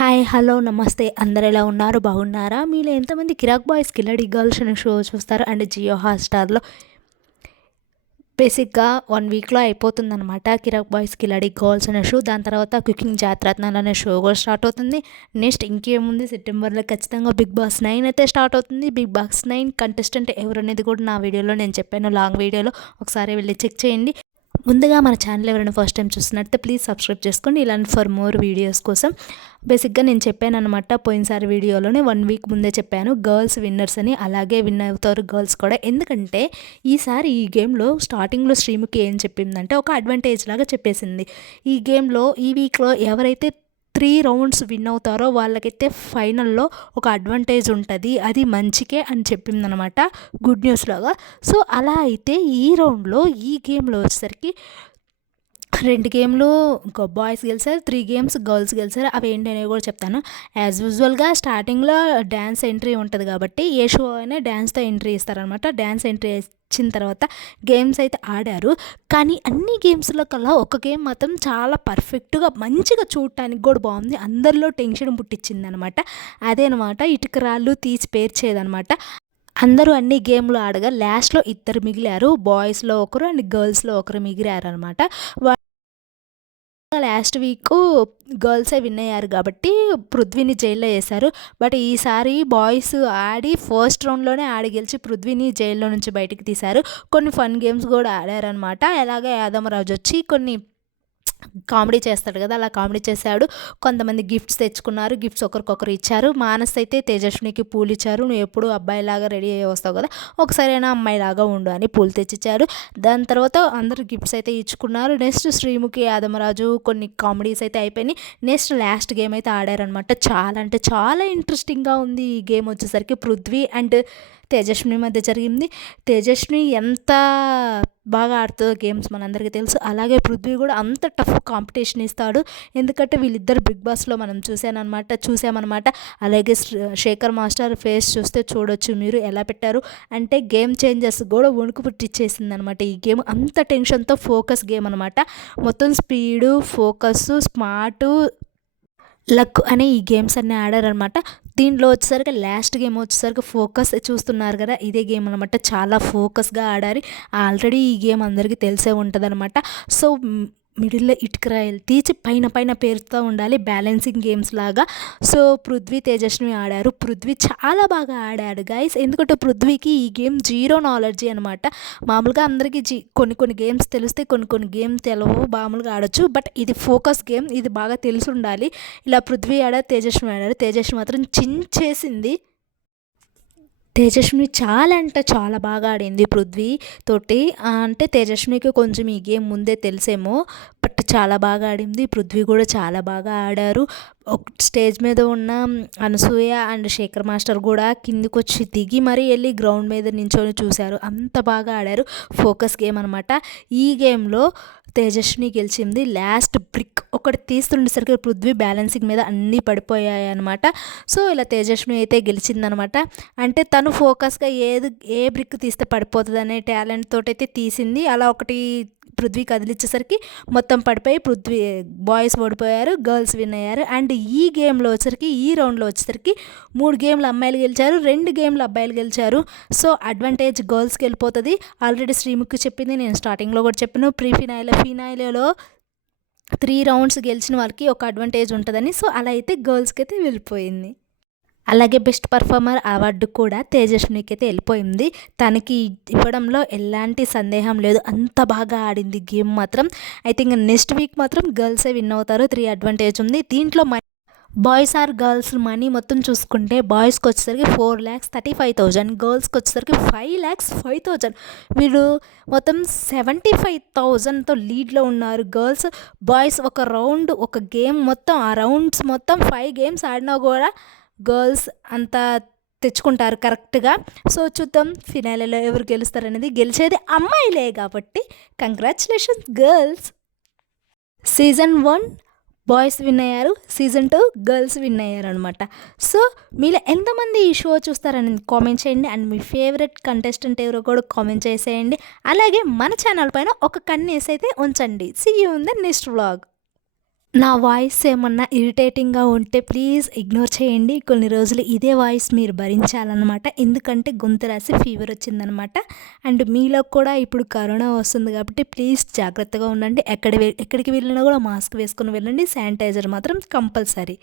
Hi hello నమస్తే అందరు ఎలా ఉన్నారు బాగున్నారా? మీలో ఎంతమంది కిరాక్ బాయ్స్ కిల్లడి గర్ల్స్ అనే షో చూస్తారు? అండ్ జియో హాట్‌స్టార్‌లో బేసిక్‌గా 1 వీక్‌లో అయిపోతుందనమాట కిరాక్ బాయ్స్ కిల్లడి గర్ల్స్ అనే షో. దాని తర్వాత కుకింగ్ జాతిరత్నాలు అనే షో కూడా స్టార్ట్ అవుతుంది. నెక్స్ట్ ఇంకేముంది, సెప్టెంబర్‌లో ఖచ్చితంగా బిగ్ బాస్ 9 అయితే స్టార్ట్ అవుతుంది. బిగ్ బాస్ 9 కంటెస్టెంట్ ఎవరనేది కూడా నా వీడియోలో నేను చెప్పాను, లాంగ్ వీడియోలో. ఒకసారి వెళ్ళి చెక్ చేయండి. ముందుగా మన ఛానల్ ఎవరైనా ఫస్ట్ టైం చూస్తున్నట్టే ప్లీజ్ సబ్స్క్రైబ్ చేసుకోండి, ఇలాంటి ఫర్ మోర్ వీడియోస్ కోసం. బేసిక్గా నేను చెప్పాను అనమాట పోయినసారి వీడియోలోనే 1 వీక్ ముందే చెప్పాను గర్ల్స్ విన్నర్స్ అని. అలాగే విన్ అవుతారు గర్ల్స్ కూడా. ఎందుకంటే ఈసారి ఈ గేమ్లో స్టార్టింగ్లో శ్రీముఖి ఏం చెప్పిందంటే ఒక అడ్వాంటేజ్ లాగా చెప్పేసింది. ఈ గేమ్లో ఈ వీక్లో ఎవరైతే 3 రౌండ్స్ విన్ అవుతారో వాళ్ళకైతే ఫైనల్లో ఒక అడ్వాంటేజ్ ఉంటుంది, అది మంచికే అని చెప్పిందనమాట, గుడ్ న్యూస్ లాగా. సో అలా అయితే ఈ రౌండ్లో ఈ గేమ్లో వచ్చేసరికి 2 గేమ్లు బాయ్స్ గెలిచారు, 3 గేమ్స్ గర్ల్స్ గెలిచారు. అవి ఏంటనేవి కూడా చెప్తాను. యాజ్ యూజువల్గా స్టార్టింగ్లో డ్యాన్స్ ఎంట్రీ ఉంటుంది కాబట్టి ఏ షో అయినా డ్యాన్స్తో ఎంట్రీ ఇస్తారనమాట. డ్యాన్స్ ఎంట్రీ ఇచ్చిన తర్వాత గేమ్స్ అయితే ఆడారు. కానీ అన్ని గేమ్స్లో కల్లా ఒక గేమ్ మాత్రం చాలా పర్ఫెక్ట్గా మంచిగా చూడటానికి కూడా బాగుంది, అందరిలో టెన్షన్ పుట్టించింది అనమాట. అదేనమాట ఇటుకరాళ్ళు తీసి పేర్చేదనమాట. అందరూ అన్ని గేమ్లు ఆడగా లాస్ట్లో 2 మిగిలారు, బాయ్స్లో ఒకరు అండ్ గర్ల్స్లో ఒకరు మిగిలారనమాట. లాస్ట్ వీకు గర్ల్సే విన్ అయ్యారు కాబట్టి పృథ్వీని జైల్లో వేశారు. బట్ ఈసారి బాయ్స్ ఆడి ఫస్ట్ రౌండ్లోనే ఆడి గెలిచి పృథ్వీని జైల్లో నుంచి బయటికి తీశారు. కొన్ని ఫన్ గేమ్స్ కూడా ఆడారనమాట. ఎలాగే యాదమరాజు వచ్చి కొన్ని కామెడీ చేస్తాడు కదా, అలా కామెడీ చేశాడు. కొంతమంది గిఫ్ట్స్ తెచ్చుకున్నారు, గిఫ్ట్స్ ఒకరికొకరు ఇచ్చారు. మానస్ అయితే తేజస్వినికి పూలు ఇచ్చారు. నువ్వు ఎప్పుడు అబ్బాయిలాగా రెడీ అయ్యి వస్తావు కదా, ఒకసారైనా అమ్మాయిలాగా ఉండు అని పూలు తెచ్చిచ్చారు. దాని తర్వాత అందరు గిఫ్ట్స్ అయితే ఇచ్చుకున్నారు. నెక్స్ట్ శ్రీముఖి యాదమరాజు కొన్ని కామెడీస్ అయితే అయిపోయినాయి. నెక్స్ట్ లాస్ట్ గేమ్ అయితే ఆడారనమాట. చాలా అంటే చాలా ఇంట్రెస్టింగ్గా ఉంది ఈ గేమ్ వచ్చేసరికి. పృథ్వీ అండ్ తేజస్విని మధ్య జరిగింది. తేజస్విని ఎంత బాగా ఆడుతుందో గేమ్స్ మనందరికీ తెలుసు. అలాగే పృథ్వీ కూడా అంత టఫ్ కాంపిటీషన్ ఇస్తాడు. ఎందుకంటే వీళ్ళిద్దరు బిగ్ బాస్లో మనం చూసామన్నమాట. అలాగే శేఖర్ మాస్టర్ ఫేస్ చూస్తే చూడొచ్చు మీరు ఎలా పెట్టారు అంటే గేమ్ చేంజర్స్ కూడా వణుకు పుట్టించేసింది అనమాట. ఈ గేమ్ అంత టెన్షన్తో ఫోకస్ గేమ్ అనమాట. మొత్తం స్పీడు, ఫోకస్, స్మార్టు, లక్ అనే ఈ గేమ్స్ అన్నీ ఆడారనమాట. దీంట్లో వచ్చేసరికి లాస్ట్ గేమ్ వచ్చేసరికి ఫోకస్ చూస్తున్నారు కదా, ఇదే గేమ్ అనమాట. చాలా ఫోకస్గా ఆడారు. ఆల్రెడీ ఈ గేమ్ అందరికీ తెలిసే ఉంటుంది అనమాట. సో మిడిల్లో ఇటుకరాయలు తీసి పైన పైన పేరుతూ ఉండాలి, బ్యాలెన్సింగ్ గేమ్స్ లాగా. సో పృథ్వీ తేజస్విని ఆడారు. పృథ్వీ చాలా బాగా ఆడాడు గైస్. ఎందుకంటే పృథ్వీకి ఈ గేమ్ జీరో నాలెడ్జీ అనమాట. మామూలుగా అందరికీ కొన్ని గేమ్స్ తెలిస్తే కొన్ని గేమ్స్ తెలవు, మామూలుగా ఆడొచ్చు. బట్ ఇది ఫోకస్ గేమ్, ఇది బాగా తెలిసి ఉండాలి. ఇలా పృథ్వీ ఆడారు, తేజస్విని ఆడారు. తేజస్వి మాత్రం చించేసింది. తేజస్విని చాలా అంటే చాలా బాగా ఆడింది పృథ్వీ తోటి. అంటే తేజస్వినికి కొంచెం ఈ గేమ్ ముందే తెలిసేమో, బట్ చాలా బాగా ఆడింది. పృథ్వీ కూడా చాలా బాగా ఆడారు. ఒక స్టేజ్ మీద ఉన్న అనసూయ అండ్ శేఖర్ మాస్టర్ కూడా కిందికి వచ్చి దిగి మరీ వెళ్ళి గ్రౌండ్ మీద నించొని చూశారు. అంత బాగా ఆడారు. ఫోకస్ గేమ్ అనమాట. ఈ గేమ్లో తేజస్విని గెలిచింది. లాస్ట్ బ్రిక్ ఒకటి తీస్తుండేసరికి పృథ్వీ బ్యాలెన్సింగ్ మీద అన్నీ పడిపోయాయి అనమాట. సో ఇలా తేజస్విని అయితే గెలిచిందనమాట. అంటే తను ఫోకస్గా ఏ బ్రిక్ తీస్తే పడిపోతుంది అనే టాలెంట్ తోటైతే తీసింది. అలా ఒకటి పృథ్వీ కదిలిచ్చేసరికి మొత్తం పడిపోయి బాయ్స్ ఓడిపోయారు, గర్ల్స్ విన్ అయ్యారు. అండ్ ఈ గేమ్లో వచ్చేసరికి ఈ రౌండ్లో వచ్చేసరికి 3 గేమ్లు అమ్మాయిలు గెలిచారు, 2 గేమ్లు అబ్బాయిలు గెలిచారు. సో అడ్వాంటేజ్ గర్ల్స్కి వెళ్ళిపోతుంది. ఆల్రెడీ శ్రీముఖి చెప్పింది, నేను స్టార్టింగ్లో కూడా చెప్పాను, ఫినాయిలేలో 3 రౌండ్స్ గెలిచిన వాళ్ళకి ఒక అడ్వాంటేజ్ ఉంటుందని. సో అలా అయితే గర్ల్స్కి అయితే వెళ్ళిపోయింది. అలాగే బెస్ట్ పర్ఫార్మర్ అవార్డు కూడా తేజస్వినికి అయితే వెళ్ళిపోయింది. తనకి ఇవ్వడంలో ఎలాంటి సందేహం లేదు, అంత బాగా ఆడింది గేమ్ మాత్రం. ఐ థింక్ నెక్స్ట్ వీక్ మాత్రం గర్ల్సే విన్ అవుతారు. 3 అడ్వాంటేజ్ ఉంది దీంట్లో. బాయ్స్ ఆర్ గర్ల్స్ మనీ మొత్తం చూసుకుంటే బాయ్స్కి వచ్చేసరికి 4,35,000, గర్ల్స్కి వచ్చేసరికి 5,05,000. వీళ్ళు మొత్తం 75,000తో లీడ్లో ఉన్నారు గర్ల్స్. బాయ్స్ ఒక గేమ్ మొత్తం ఆ రౌండ్స్ మొత్తం 5 గేమ్స్ ఆడినా కూడా గర్ల్స్ అంతా తెచ్చుకుంటారు కరెక్ట్గా. సో చూద్దాం ఫినాలేలో ఎవరు గెలుస్తారనేది. గెలిచేది అమ్మాయిలే కాబట్టి congratulations girls. Season 1 boys win అయ్యారు, సీజన్ 2 గర్ల్స్ విన్ అయ్యారు అనమాట. సో మీలో ఎంతమంది ఈ షో చూస్తారని కామెంట్ చేయండి. అండ్ మీ ఫేవరెట్ కంటెస్టెంట్ ఎవరో కూడా కామెంట్ చేసేయండి. అలాగే మన ఛానల్ పైన ఒక కన్నేసి అయితే ఉంచండి. See you in the next vlog. నా వాయిస్ ఏమన్నా ఇరిటేటింగ్‌గా ఉంటే ప్లీజ్ ఇగ్నోర్ చేయండి. కొన్ని రోజులు ఇదే వాయిస్ మీరు భరించాలనమాట. ఎందుకంటే గొంతు రాసి ఫీవర్ వచ్చిందనమాట. అండ్ మీలో కూడా ఇప్పుడు కరోనా వస్తుంది కాబట్టి ప్లీజ్ జాగ్రత్తగా ఉండండి. ఎక్కడికి వెళ్ళినా కూడా మాస్క్ వేసుకొని వెళ్ళండి. శానిటైజర్ మాత్రం కంపల్సరీ.